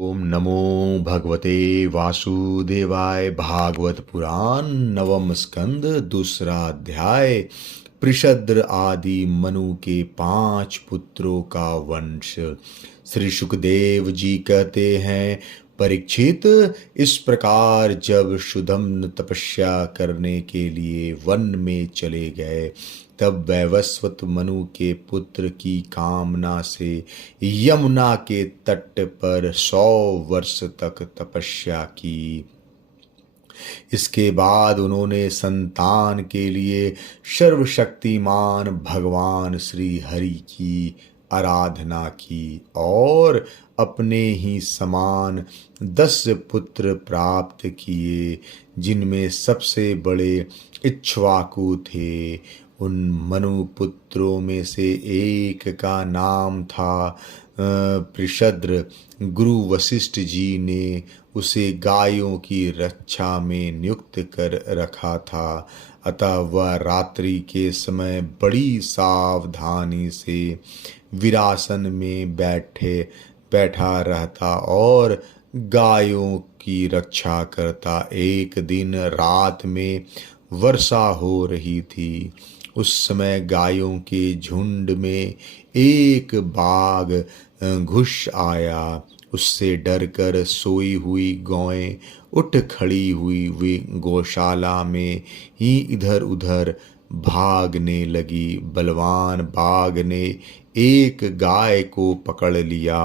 ओम नमो भगवते वासुदेवाय। भागवत पुराण नवम स्कंद दूसरा अध्याय। पृषद्र आदि मनु के 5 पुत्रों का वंश। श्री सुखदेव जी कहते हैं, परीक्षित, इस प्रकार जब सुदम्न तपस्या करने के लिए वन में चले गए, तब वैवस्वत मनु के पुत्र की कामना से यमुना के तट पर 100 वर्ष तक तपस्या की। इसके बाद उन्होंने संतान के लिए सर्वशक्तिमान भगवान श्री हरि की आराधना की और अपने ही समान 10 पुत्र प्राप्त किए, जिनमें सबसे बड़े इक्ष्वाकु थे। उन मनु पुत्रों में से एक का नाम था पृषद्र। गुरु वशिष्ठ जी ने उसे गायों की रक्षा में नियुक्त कर रखा था, अतः वह रात्रि के समय बड़ी सावधानी से विरासन में बैठा रहता और गायों की रक्षा करता। एक दिन रात में वर्षा हो रही थी। उस समय गायों के झुंड में एक बाघ घुस आया। उससे डरकर सोई हुई गौएं उठ खड़ी हुई, वे गौशाला में ही इधर उधर भागने लगी। बलवान बाघ ने एक गाय को पकड़ लिया।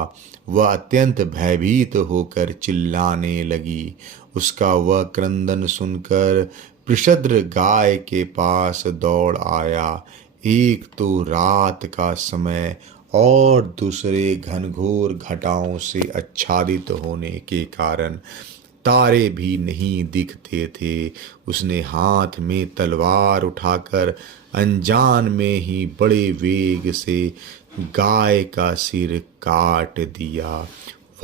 वह अत्यंत भयभीत होकर चिल्लाने लगी। उसका वह क्रंदन सुनकर पृषद्र गाय के पास दौड़ आया। एक तो रात का समय और दूसरे घनघोर घटाओं से आच्छादित होने के कारण तारे भी नहीं दिखते थे। उसने हाथ में तलवार उठाकर अनजान में ही बड़े वेग से गाय का सिर काट दिया।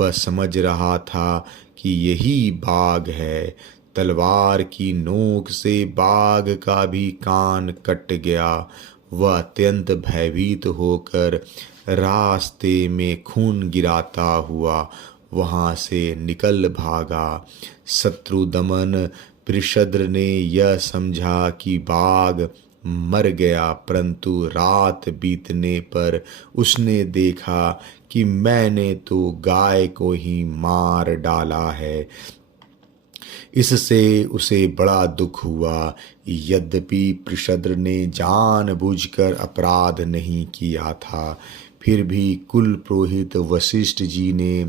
वह समझ रहा था कि यही बाघ है। तलवार की नोक से बाघ का भी कान कट गया। वह अत्यंत भयभीत होकर रास्ते में खून गिराता हुआ वहां से निकल भागा। शत्रु दमन पृषद्र ने यह समझा कि बाघ मर गया, परंतु रात बीतने पर उसने देखा कि मैंने तो गाय को ही मार डाला है। इससे उसे बड़ा दुख हुआ। यद्यपि पृषद्र ने जानबूझकर अपराध नहीं किया था, फिर भी कुल पुरोहित वशिष्ठ जी ने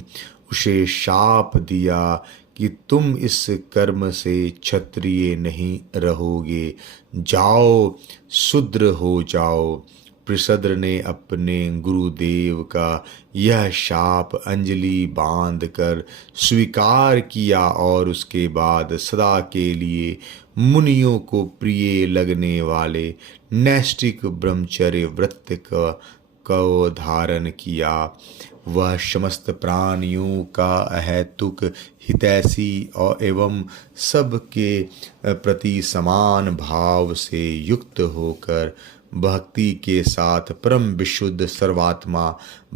उसे शाप दिया कि तुम इस कर्म से क्षत्रिय नहीं रहोगे, जाओ शूद्र हो जाओ। पृषद्र ने अपने गुरुदेव का यह शाप अंजलि बांधकर स्वीकार किया और उसके बाद सदा के लिए मुनियों को प्रिय लगने वाले नैष्ठिक ब्रह्मचर्य व्रत को धारण किया। वह समस्त प्राणियों का अहैतुक हितैषी और एवं सबके प्रति समान भाव से युक्त होकर भक्ति के साथ परम विशुद्ध सर्वात्मा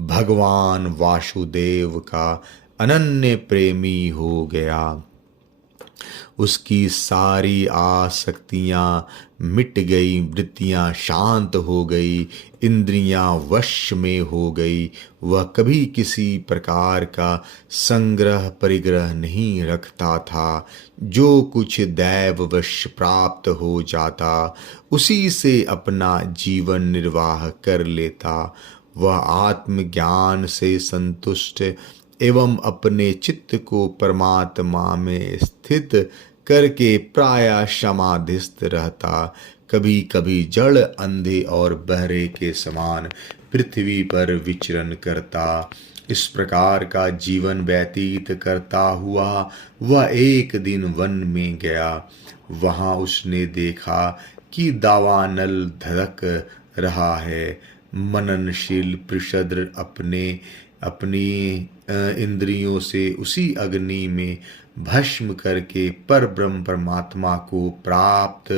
भगवान वासुदेव का अनन्य प्रेमी हो गया। उसकी सारी आसक्तियां मिट गई, वृत्तियां शांत हो गई, इंद्रियां वश में हो गई। वह कभी किसी प्रकार का संग्रह परिग्रह नहीं रखता था। जो कुछ दैववश प्राप्त हो जाता, उसी से अपना जीवन निर्वाह कर लेता। वह आत्मज्ञान से संतुष्ट एवं अपने चित्त को परमात्मा में स्थित करके प्रायः समाधिस्थ रहता। कभी कभी जड़, अंधे और बहरे के समान पृथ्वी पर विचरण करता। इस प्रकार का जीवन व्यतीत करता हुआ वह एक दिन वन में गया। वहां उसने देखा कि दावानल धधक रहा है। मननशील पृषद्र अपनी इंद्रियों से उसी अग्नि में भस्म करके परब्रह्म परमात्मा को प्राप्त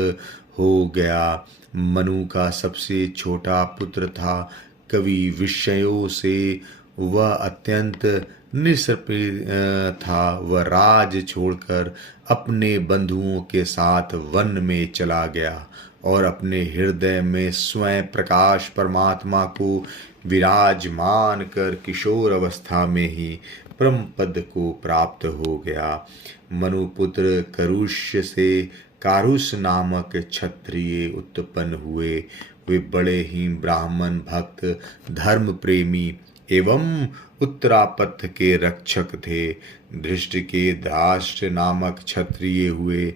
हो गया। मनु का सबसे छोटा पुत्र था। कवि विषयों से वह अत्यंत निष्प्रभ था। वह राज छोड़कर अपने बंधुओं के साथ वन में चला गया और अपने हृदय में स्वयं प्रकाश परमात्मा को विराजमान कर किशोर अवस्था में ही परम पद को प्राप्त हो गया। मनुपुत्र करुष्य से कारुष नामक क्षत्रिय उत्पन्न हुए। वे बड़े ही ब्राह्मण भक्त, धर्म प्रेमी एवं उत्तरापथ के रक्षक थे। धृष्ट के धराष्ट्र नामक क्षत्रिय हुए।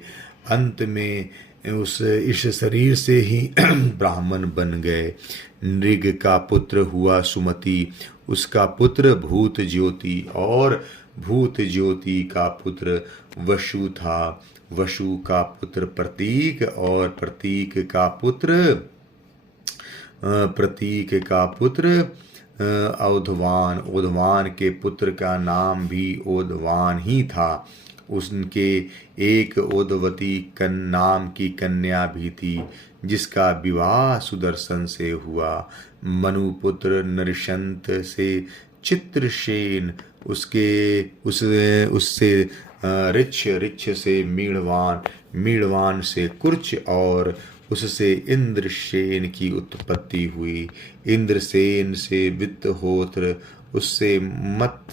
अंत में इस शरीर से ही ब्राह्मण बन गए। नृग का पुत्र हुआ सुमति, उसका पुत्र भूत ज्योति और भूत ज्योति का पुत्र वसु था। वसु का पुत्र प्रतीक और प्रतीक का पुत्र औधवान। औधवान के पुत्र का नाम भी औधवान ही था। उनके एक औधवती नाम की कन्या भी थी, जिसका विवाह सुदर्शन से हुआ। मनुपुत्र नरशंत से चित्रसेन, उससे ऋक्ष से मीणवान, मीणवान से कुर्च और उससे इंद्रसेन की उत्पत्ति हुई। इंद्रसेन से वित्तहोत्र, उससे मत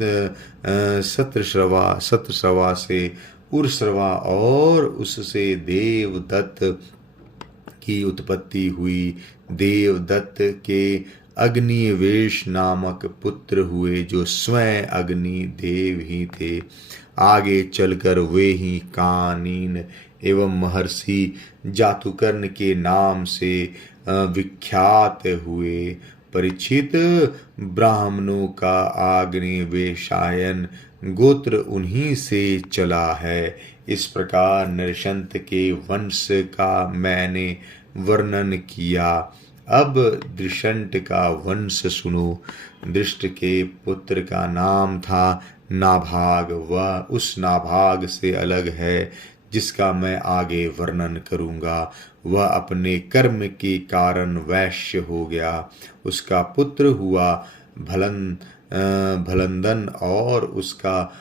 सत्रश्रवा से उर्श्रवा और उससे देवदत्त की उत्पत्ति हुई। देवदत्त के अग्निवेश नामक पुत्र हुए, जो स्वयं अग्नि देव ही थे। आगे चलकर वे ही कानीन एवं महर्षि जातुकर्ण के नाम से विख्यात हुए। परीक्षित, ब्राह्मणों का आग्नेवेशायन गोत्र उन्हीं से चला है। इस प्रकार नरशंत के वंश का मैंने वर्णन किया। अब दृष्ट का वंश सुनो। दृष्ट के पुत्र का नाम था नाभाग। वह उस नाभाग से अलग है जिसका मैं आगे वर्णन करूंगा। वह अपने कर्म के कारण वैश्य हो गया। उसका पुत्र हुआ भलंदन और उसका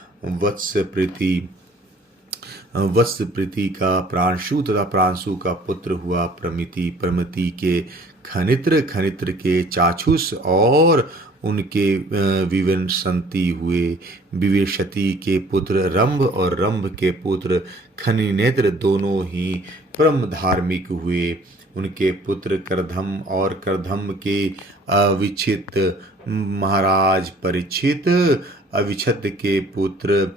वत्सप्रीति का प्रांशु तथा प्रांशु का पुत्र हुआ प्रमिति। प्रमिति के खनित्र के चाक्षुष और उनके विवंशंती हुए। विवेशती के पुत्र रंभ और रंभ के पुत्र खनिनेत्र दोनों ही परम धार्मिक हुए। उनके पुत्र करधम और करधम के अविच्छित महाराज परीक्षित। अविच्छत के पुत्र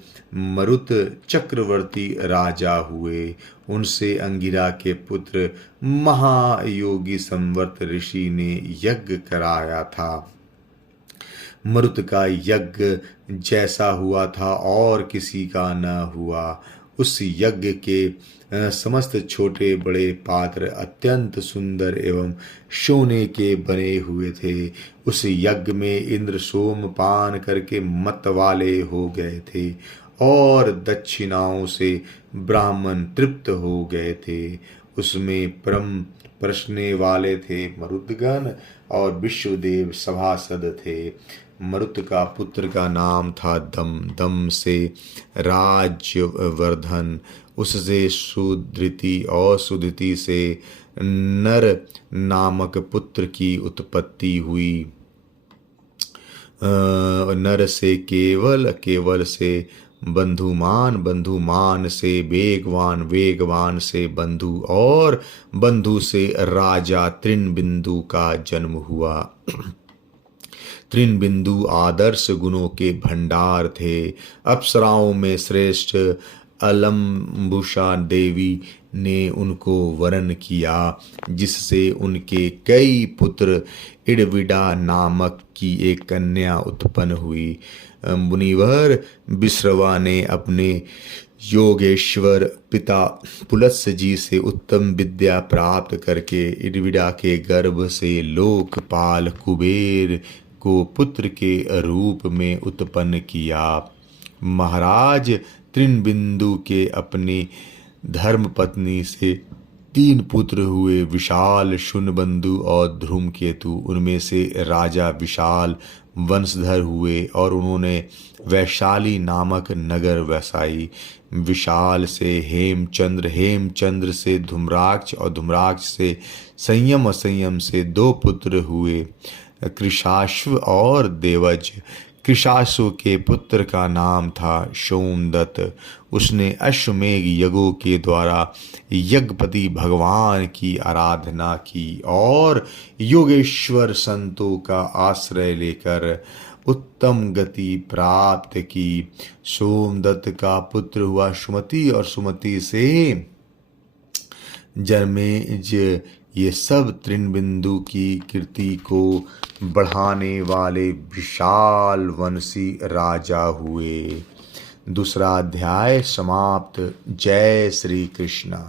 मरुत चक्रवर्ती राजा हुए। उनसे अंगिरा के पुत्र महायोगी संवर्त ऋषि ने यज्ञ कराया था। मरुत का यज्ञ जैसा हुआ था और किसी का न हुआ। उस यज्ञ के समस्त छोटे बड़े पात्र अत्यंत सुंदर एवं सोने के बने हुए थे। उस यज्ञ में इंद्र सोम पान करके मतवाले हो गए थे और दक्षिणाओं से ब्राह्मण तृप्त हो गए थे। उसमें परम प्रश्ने वाले थे मरुदगण और विश्वदेव सभासद थे। मरुत का पुत्र का नाम था दम। दम से राज्यवर्धन, उससे सुधृति और सुधृति से नर नामक पुत्र की उत्पत्ति हुई। नर से केवल से बंधुमान, बंधुमान से वेगवान, वेगवान से बंधु और बंधु से राजा तृणबिंदु का जन्म हुआ। तृणबिंदु आदर्श गुणों के भंडार थे। अप्सराओं में श्रेष्ठ अलम्बुषा देवी ने उनको वरण किया, जिससे उनके कई पुत्र इड़विडा नामक की एक कन्या उत्पन्न हुई। मुनिवर विश्रवा ने अपने योगेश्वर पिता पुलत्स्य जी से उत्तम विद्या प्राप्त करके इड़विडा के गर्भ से लोकपाल कुबेर को पुत्र के रूप में उत्पन्न किया। महाराज तृणबिंदु के अपनी धर्मपत्नी से 3 पुत्र हुए, विशाल, शुनबंधु और धूमकेतु। उनमें से राजा विशाल वंशधर हुए और उन्होंने वैशाली नामक नगर वसाई। विशाल से हेमचंद्र, हेमचंद्र से धूम्राक्ष और धूम्राक्ष से संयम और संयम से 2 पुत्र हुए, कृशाश्व और देवज। कृशाश्व के पुत्र का नाम था सोमदत्त। उसने अश्वमेघ यज्ञों के द्वारा यज्ञपति भगवान की आराधना की और योगेश्वर संतों का आश्रय लेकर उत्तम गति प्राप्त की। सोमदत्त का पुत्र हुआ सुमति और सुमति से जन्मेज। ये सब तृणबिंदु की कीर्ति को बढ़ाने वाले विशाल वंशी राजा हुए। दूसरा अध्याय समाप्त। जय श्री कृष्ण।